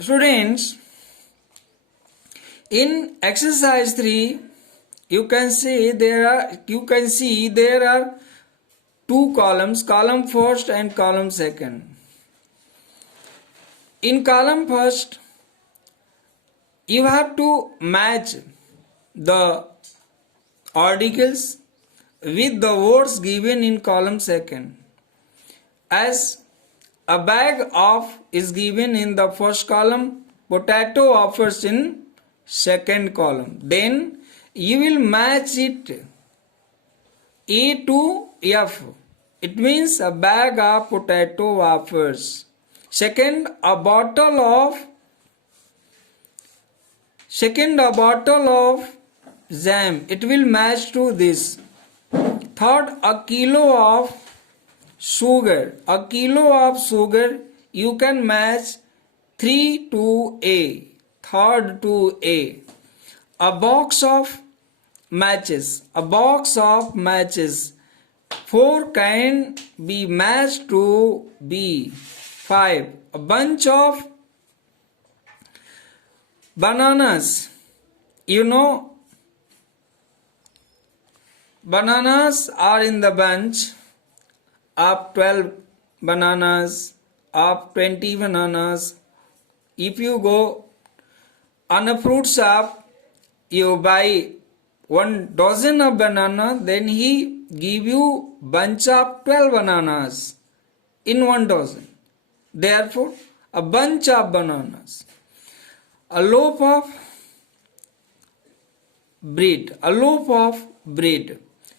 Students, in exercise 3, you can see there are two columns, column first and column second. In column first, you have to match the articles with the words given in column second. As a bag of is given in the first column, potato offers in second column. Then you will match it A to F. It means a bag of potato offers. Second, a bottle of jam. It will match to this. Third, a kilo of sugar. A kilo of sugar you can match 3 to A. Third to A. A box of matches. 4 can be matched to B. 5. A bunch of bananas. Bananas are in the bunch of 12 bananas, of 20 bananas. If you go on a fruit shop, you buy 1 dozen of banana, then he give you bunch of 12 bananas in 1 dozen. Therefore, a bunch of bananas. A loaf of bread.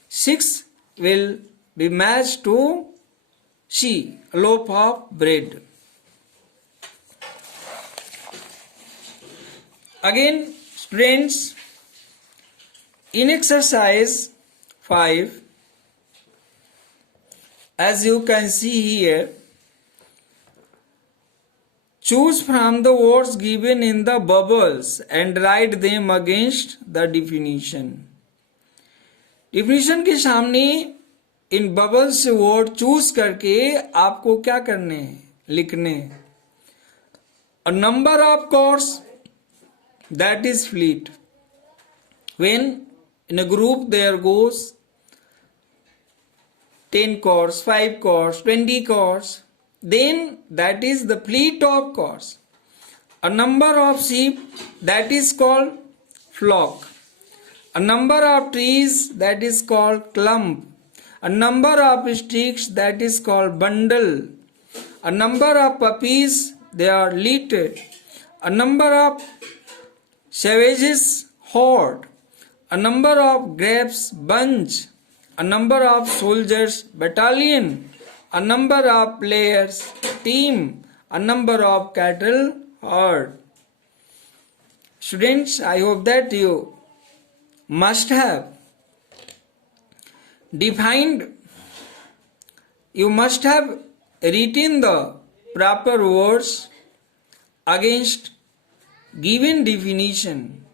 6 will be matched to C, a loaf of bread. Again, students, in exercise 5, as you can see here, choose from the words given in the bubbles and write them against the definition. Definition के सामने इन bubble से word choose करके आपको क्या करने हैं, लिखने हैं. A number of cars, that is fleet. When in a group there goes 10 cars, 5 cars, 20 cars, then that is the fleet of cars. A number of sheep, that is called flock. A number of trees, that is called clump. A number of sticks, that is called bundle. A number of puppies, they are litter. A number of savages, horde. A number of grapes, bunch. A number of soldiers, battalion. A number of players, team. A number of cattle, herd. Students, I hope that you must have defined, you must have written the proper words against given definition.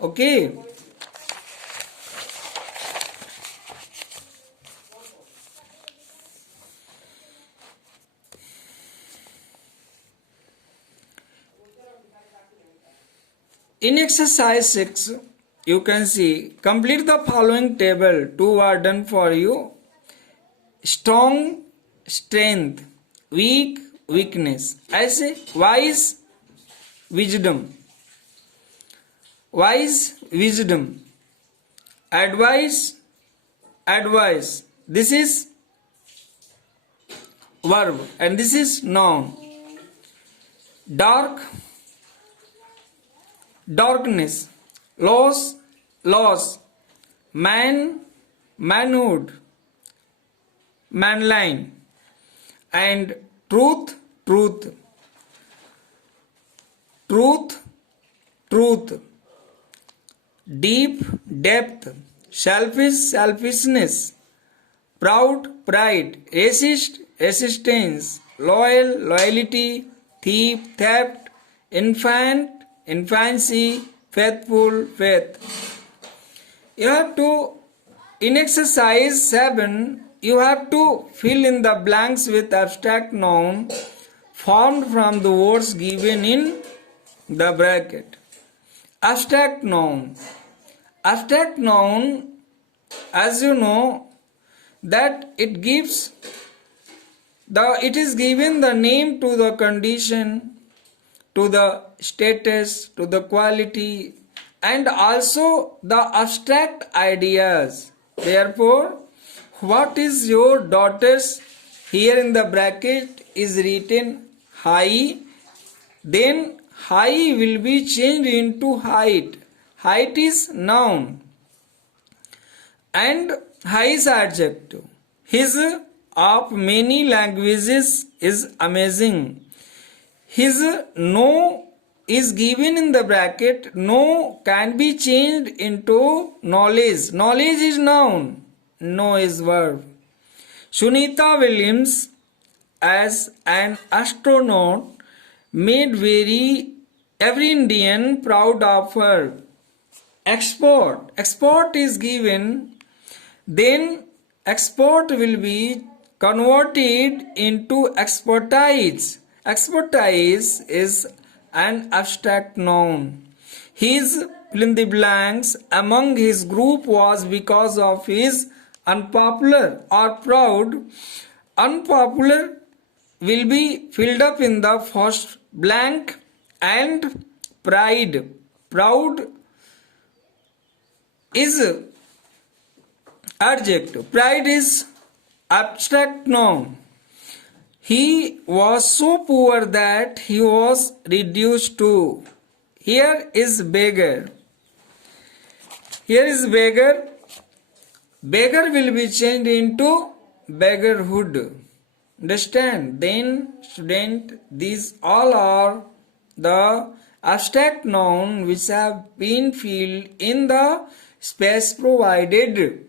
Okay. In exercise 6, you can see, complete the following table. 2 are done for you. Strong, strength. Weak, weakness. ऐसे wise, wisdom. Wise, wisdom. Advice, advice. This is verb and this is noun. Dark, darkness. Loss, loss. Man, manhood, manline. And truth, truth. Truth, truth. Deep, depth. Selfish, selfishness. Proud, pride. Racist, resistance. Loyal, loyalty. Thief, theft. Infant, infancy. Faithful, faith. You have to, in exercise 7, you have to fill in the blanks with abstract noun formed from the words given in the bracket. Abstract noun. Abstract noun, as you know, that it is given the name to the condition, to the status, to the quality, and also the abstract ideas. Therefore, what is your daughter's? Here in the bracket is written high, then high will be changed into height. Height is noun and high is adjective. His of many languages is amazing. His no is given in the bracket. No can be changed into knowledge. Knowledge is noun. No is verb. Sunita Williams as an astronaut made every Indian proud of her. Export. Export is given. Then export will be converted into expertise. Expertise is an abstract noun. His fill in the blanks among his group was because of his unpopular or proud. Unpopular will be filled up in the first blank, and pride. Proud is adjective. Pride is abstract noun. He was so poor that he was reduced to. Here is beggar. Here is beggar. Beggar will be changed into beggarhood. Understand? Then, student, these all are the abstract noun which have been filled in the space provided.